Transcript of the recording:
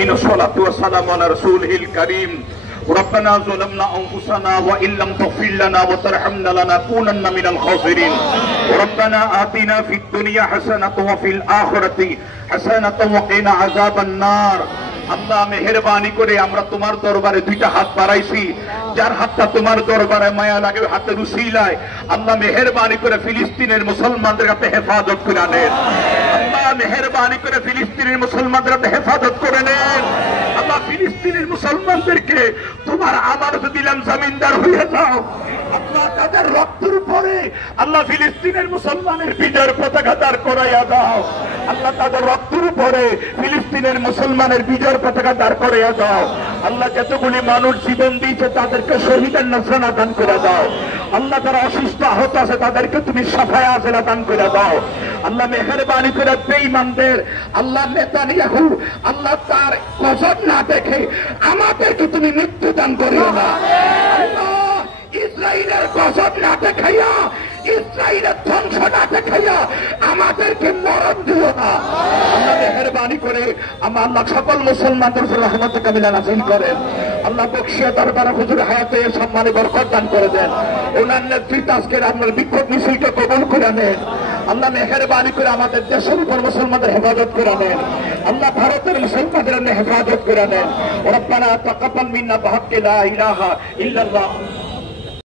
والصلاة والسلام على رسوله الكريم ربنا ظلمنا أنفسنا وإن لم تغفر لنا وترحمنا لنكونن من الخاسرين ربنا آتنا في الدنيا حسنة وفي الآخرة حسنة وقنا عذاب النار আল্লাহ মেহেরবানি করে আমরা তোমার দরবারে দুইটা হাত বাড়াইছি যার হাতটা তোমার দরবারে মায়া লাগে হাতের উসিলায় আল্লাহ মেহেরবানি করে ফিলিস্তিনের মুসলমানদের হাতে হেফাজত করে নেন আল্লাহ মেহেরবানি করে ফিলিস্তিনের মুসলমানদের হাতে হেফাজত করে নেন আল্লাহ ফিলিস্তিনের মুসলমানদেরকে তোমার আমানত দিলাম জমিনদার হয়ে যাও আল্লাহ তাদের রক্তের উপরে আল্লাহ ফিলিস্তিনের মুসলমানের বিজয়ের পতাকা দাঁড় করাইয়া দাও আল্লাহ তাদের রক্তের উপরে ফিলিস্তিনের মুসলমানের বিজয়ের পতাকা দাঁড় করাইয়া দাও আল্লাহ যতগুলি মানুষ জীবন দিয়েছে তাদেরকে শহীদের নজরানা দান করে দাও আল্লাহ যারা অসুস্থ আহত আছে তাদেরকে তুমি সাফায়া আজলা দান করে দাও আল্লাহ মেহেরবানি করে বেঈমানদের আল্লাহ নেতানিয়াহু আল্লাহ তার গজব না দেখে আমাদেরকে তুমি মৃত্যু দান করিও না আল্লাহ ইসরায়েলের গজব না দেখাইয়া ইসরায়েলের ধ্বংস না দেখাইয়া আমাদেরকে মরণ দিও না আল্লাহ মেহেরবানি করে আমার আল্লাহ সকল মুসলমানদের উপর রহমত কামিলা নাযিল করেন আল্লাহ বকশিয়া দরবারে হুজুর হায়াতে সম্মানে বরকত দান করে দেন ওনার নেতৃত্বে আজকের আপনার বিক্ষোভ মিছিলকে কবুল করে নেন আল্লাহ মেহেরবানি করে আমাদের দেশের উপর মুসলমানদের হেফাজত করে নেন আল্লাহ ভারতের মুসলমানদের হেফাজত করে নেন রব্বানা তাকাব্বাল মিন্না বিহাক্কি লা ইলাহা ইল্লাল্লাহ